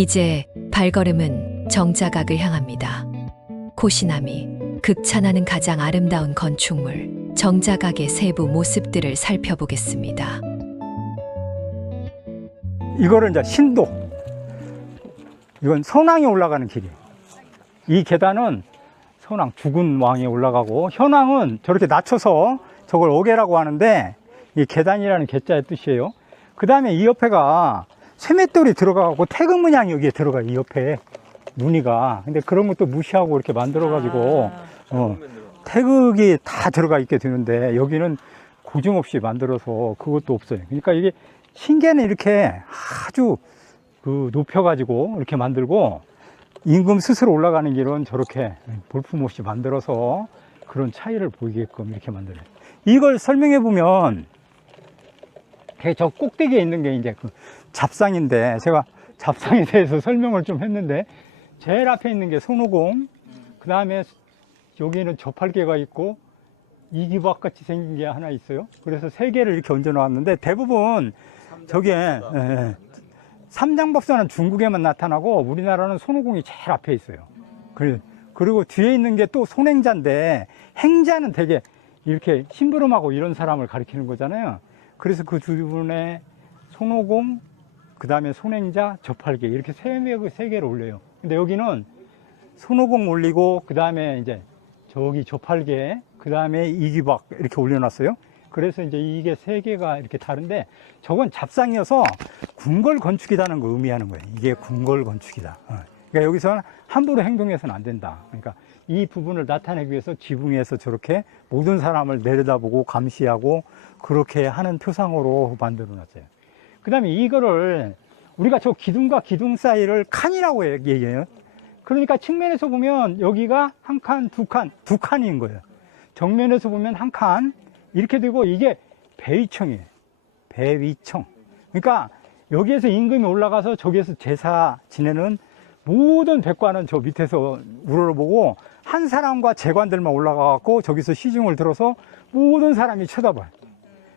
이제 발걸음은 정자각을 향합니다. 코시남이 극찬하는 가장 아름다운 건축물, 정자각의 세부 모습들을 살펴보겠습니다. 이거를 이제 신도. 이건 선왕이 올라가는 길이에요. 이 계단은 선왕, 죽은 왕이 올라가고, 현왕은 저렇게 낮춰서 저걸 오개라고 하는데, 이 계단이라는 계자의 뜻이에요. 그 다음에 이 옆에가 쇠맷돌이 들어가고 태극 문양이 여기에 들어가요. 이 옆에 무늬가. 근데 그런 것도 무시하고 이렇게 만들어가지고 태극이 다 들어가 있게 되는데, 여기는 고증없이 만들어서 그것도 없어요. 그러니까 이게 신기는 이렇게 아주 높여가지고 이렇게 만들고, 임금 스스로 올라가는 길은 저렇게 볼품없이 만들어서 그런 차이를 보이게끔 이렇게 만들어요. 이걸 설명해 보면, 저 꼭대기에 있는 게 이제 그 잡상인데, 제가 잡상에 대해서 설명을 좀 했는데, 제일 앞에 있는 게 손오공, 그 다음에 여기는 저팔계가 있고, 이기박 같이 생긴 게 하나 있어요. 그래서 세 개를 이렇게 얹어 놓았는데, 대부분 저기에 삼장법사는 중국에만 나타나고, 우리나라는 손오공이 제일 앞에 있어요. 그리고 뒤에 있는 게 또 손행자인데, 행자는 되게 이렇게 심부름하고 이런 사람을 가리키는 거잖아요. 그래서 그 두 분의 손오공, 그 다음에 손행자, 저팔계, 이렇게 세 개를 올려요. 근데 여기는 손오공 올리고, 그 다음에 이제 저기 저팔계, 그 다음에 이기박 이렇게 올려놨어요. 그래서 이제 이게 세 개가 이렇게 다른데, 저건 잡상이어서 궁궐 건축이라는 거 의미하는 거예요. 이게 궁궐 건축이다. 그러니까 여기서는 함부로 행동해서는 안 된다. 그러니까 이 부분을 나타내기 위해서 지붕에서 저렇게 모든 사람을 내려다보고 감시하고 그렇게 하는 표상으로 만들어 놨어요. 그 다음에 이거를 우리가 저 기둥과 기둥 사이를 칸이라고 얘기해요. 그러니까 측면에서 보면 여기가 한 칸, 두 칸인 거예요. 정면에서 보면 한 칸, 이렇게 되고, 이게 배위청이에요. 배위청. 그러니까 여기에서 임금이 올라가서 저기에서 제사 지내는 모든 백관은 저 밑에서 우러러보고, 한 사람과 재관들만 올라가갖고 저기서 시중을 들어서 모든 사람이 쳐다봐요.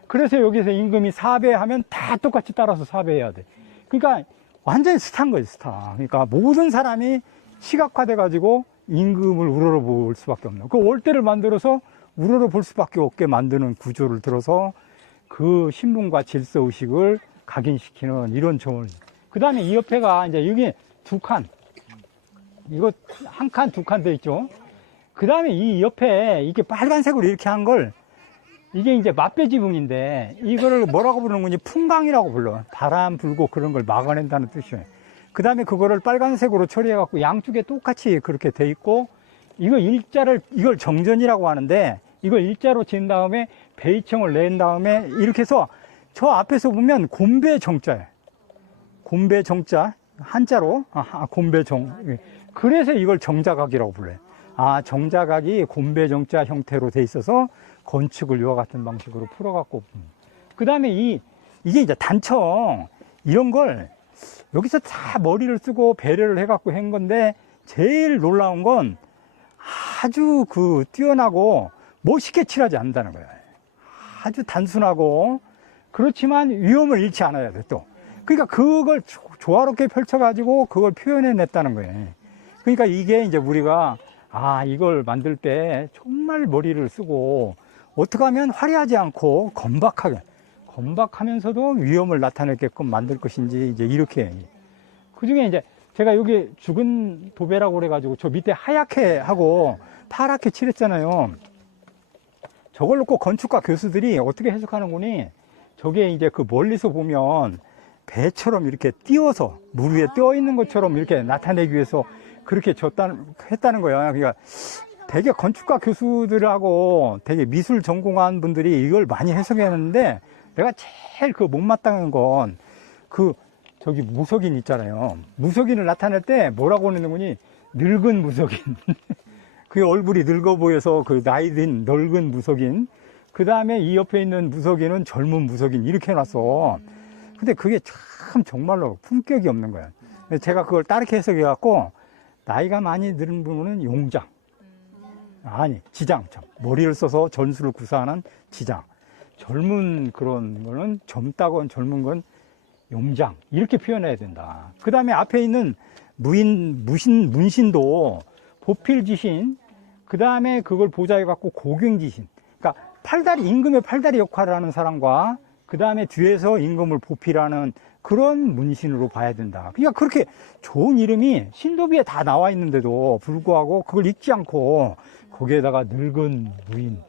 그래서 여기서 임금이 사배하면 다 똑같이 따라서 사배해야 돼. 그러니까 완전히 스타인 거예요, 스타. 그러니까 모든 사람이 시각화돼 가지고 임금을 우러러볼 수밖에 없는, 그 월대를 만들어서 우러러볼 수밖에 없게 만드는 구조를 들어서 그 신분과 질서 의식을 각인시키는 이런 점을. 그 다음에 이 옆에가 이제 여기 두 칸, 이거 한 칸, 두 칸 돼 있죠. 그 다음에 이 옆에 이게 빨간색으로 이렇게 한 걸, 이게 이제 맞배지붕인데, 이거를 뭐라고 부르는 건지 풍강이라고 불러. 바람 불고 그런 걸 막아낸다는 뜻이에요. 그 다음에 그거를 빨간색으로 처리해갖고 양쪽에 똑같이 그렇게 돼 있고, 이걸 정전이라고 하는데, 이걸 일자로 지은 다음에 배위청을 낸 다음에 이렇게 해서 저 앞에서 보면 곰배정자예요. 곰배정자, 한자로, 곰배정. 그래서 이걸 정자각이라고 불러요. 정자각이 곰배정자 형태로 돼 있어서 건축을 이와 같은 방식으로 풀어갖고. 그 다음에 이게 이제 단청, 이런 걸 여기서 다 머리를 쓰고 배려를 해갖고 한 건데, 제일 놀라운 건 아주 뛰어나고 멋있게 칠하지 않는다는 거예요. 아주 단순하고, 그렇지만 위험을 잃지 않아야 돼, 또. 그러니까 그걸 조화롭게 펼쳐가지고 그걸 표현해냈다는 거예요. 그러니까 이게 이제 우리가, 이걸 만들 때 정말 머리를 쓰고, 어떻게 하면 화려하지 않고 건박하면서도 위험을 나타내게끔 만들 것인지, 이제 이렇게. 그 중에 이제 제가 여기 죽은 도배라고 그래가지고 저 밑에 하얗게 하고 파랗게 칠했잖아요. 저걸 놓고 건축가 교수들이 어떻게 해석하는 거니, 저게 이제 그 멀리서 보면 배처럼 이렇게 띄워서 물 위에 떠 있는 것처럼 이렇게 나타내기 위해서 그렇게 했다는 거예요. 그러니까 되게 건축가 교수들하고 되게 미술 전공한 분들이 이걸 많이 해석했는데, 내가 제일 못마땅한 건 저기 무석인 있잖아요. 무석인을 나타낼 때 뭐라고 하는 거니, 늙은 무석인. 그 얼굴이 늙어 보여서 나이 든 늙은 무석인. 그 다음에 이 옆에 있는 무석인은 젊은 무석인, 이렇게 해놨어. 근데 그게 참 정말로 품격이 없는 거야. 제가 그걸 다르게 해석해 갖고, 나이가 많이 들은 분은 용장, 지장, 머리를 써서 전술을 구사하는 지장. 젊은 그런 거는, 젊다고 젊은 건 용장 이렇게 표현해야 된다. 그 다음에 앞에 있는 문신도 보필지신, 그 다음에 그걸 보좌해갖고 고경지신. 그러니까 팔다리, 임금의 팔다리 역할을 하는 사람과 그 다음에 뒤에서 임금을 보필하는 그런 문신으로 봐야 된다. 그러니까 그렇게 좋은 이름이 신도비에 다 나와 있는데도 불구하고 그걸 읽지 않고 거기에다가 늙은 부인,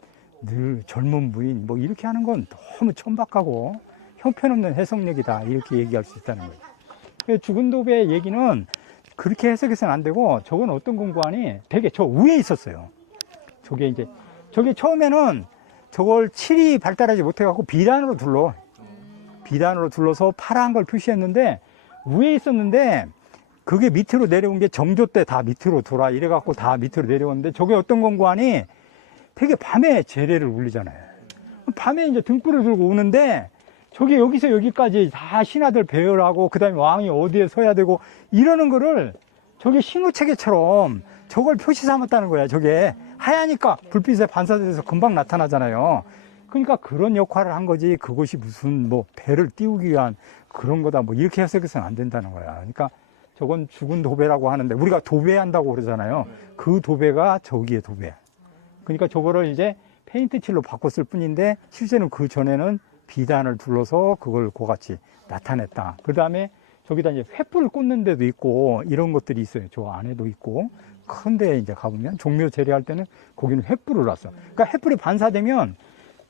젊은 부인 뭐 이렇게 하는 건 너무 천박하고 형편없는 해석력이다, 이렇게 얘기할 수 있다는 거예요. 죽은 도배의 얘기는 그렇게 해석해서는 안 되고, 저건 어떤 공관이 되게 저 위에 있었어요. 저게 처음에는 저걸 칠이 발달하지 못해갖고 비단으로 둘러서 파란 걸 표시했는데, 위에 있었는데 그게 밑으로 내려온 게 정조 때 다 밑으로 돌아 이래갖고 다 밑으로 내려오는데, 저게 어떤 공관이 되게 밤에 제례를 울리잖아요. 밤에 이제 등불을 들고 오는데, 저게 여기서 여기까지 다 신하들 배열하고 그 다음에 왕이 어디에 서야 되고 이러는 거를 저게 신호체계처럼 저걸 표시 삼았다는 거야. 저게 하얘니까 불빛에 반사돼서 금방 나타나잖아요. 그러니까 그런 역할을 한 거지, 그것이 무슨 뭐 배를 띄우기 위한 그런 거다 뭐 이렇게 해석해서는 안 된다는 거야. 그러니까 저건 죽은 도배라고 하는데, 우리가 도배한다고 그러잖아요. 그 도배가 저기에 도배야. 그러니까 저거를 이제 페인트 칠로 바꿨을 뿐인데, 실제는 그 전에는 비단을 둘러서 그걸 그같이 나타냈다. 그 다음에 저기다 이제 횃불을 꽂는 데도 있고 이런 것들이 있어요. 저 안에도 있고. 큰데 이제 가보면 종묘 제례할 때는 거기는 횃불을 놨어. 그러니까 횃불이 반사되면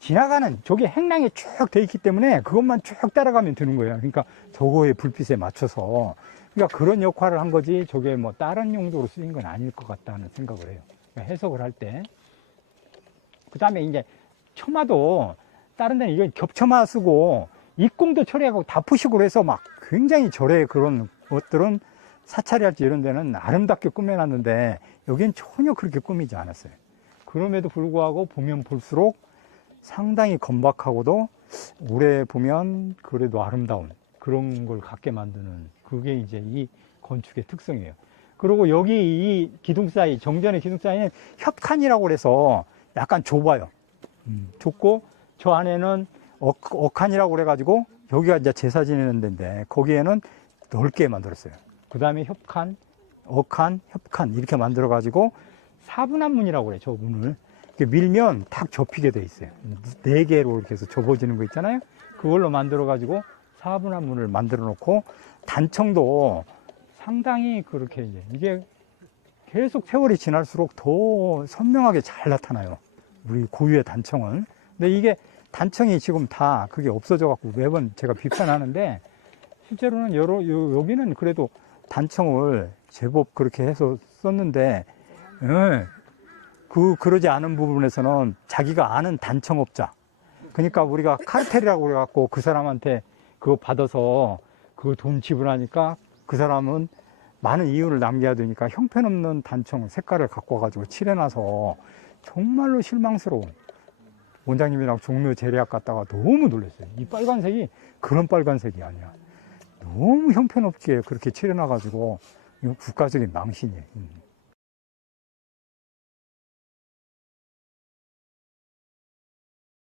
지나가는 저게 행랑에 쭉 돼 있기 때문에 그것만 쭉 따라가면 되는 거예요. 그러니까 저거의 불빛에 맞춰서. 그러니까 그런 역할을 한 거지, 저게 뭐 다른 용도로 쓰인 건 아닐 것 같다는 생각을 해요. 그러니까 해석을 할 때. 그 다음에 이제 처마도 다른 데는 이건 겹쳐마 쓰고 입공도 처리하고 다푸식으로 해서 막 굉장히 절의 그런 것들은 사찰이랄지 이런 데는 아름답게 꾸며놨는데, 여기는 전혀 그렇게 꾸미지 않았어요. 그럼에도 불구하고 보면 볼수록 상당히 건박하고도 오래 보면 그래도 아름다운 그런 걸 갖게 만드는, 그게 이제 이 건축의 특성이에요. 그리고 여기 이 기둥 사이, 정전의 기둥 사이는 협칸이라고 그래서 약간 좁아요. 좁고 저 안에는 어칸이라고 그래가지고 여기가 이제 제사 지내는 데인데 거기에는 넓게 만들었어요. 그 다음에 협칸, 어칸, 협칸 이렇게 만들어가지고 사분한문이라고 그래요. 저 문을 이렇게 밀면 탁 접히게 돼 있어요. 4개로 이렇게 해서 접어지는 거 있잖아요. 그걸로 만들어가지고 사분한문을 만들어 놓고, 단청도 상당히 그렇게 이게 계속 세월이 지날수록 더 선명하게 잘 나타나요. 우리 고유의 단청은. 근데 이게 단청이 지금 다 그게 없어져 갖고 매번 제가 비판하는데, 실제로는 여기는 그래도 단청을 제법 그렇게 해서 썼는데, 그러지 않은 부분에서는 자기가 아는 단청업자, 그러니까 우리가 카르텔이라고 그래갖고 그 사람한테 그거 받아서 그 돈 지불하니까 그 사람은 많은 이윤을 남겨야 되니까 형편없는 단청 색깔을 갖고 와가지고 칠해놔서 정말로 실망스러운, 원장님이랑 종묘 제례학 갔다가 너무 놀랐어요. 이 빨간색이 그런 빨간색이 아니야. 너무 형편없게 그렇게 칠해놔가지고 이거 국가적인 망신이에요.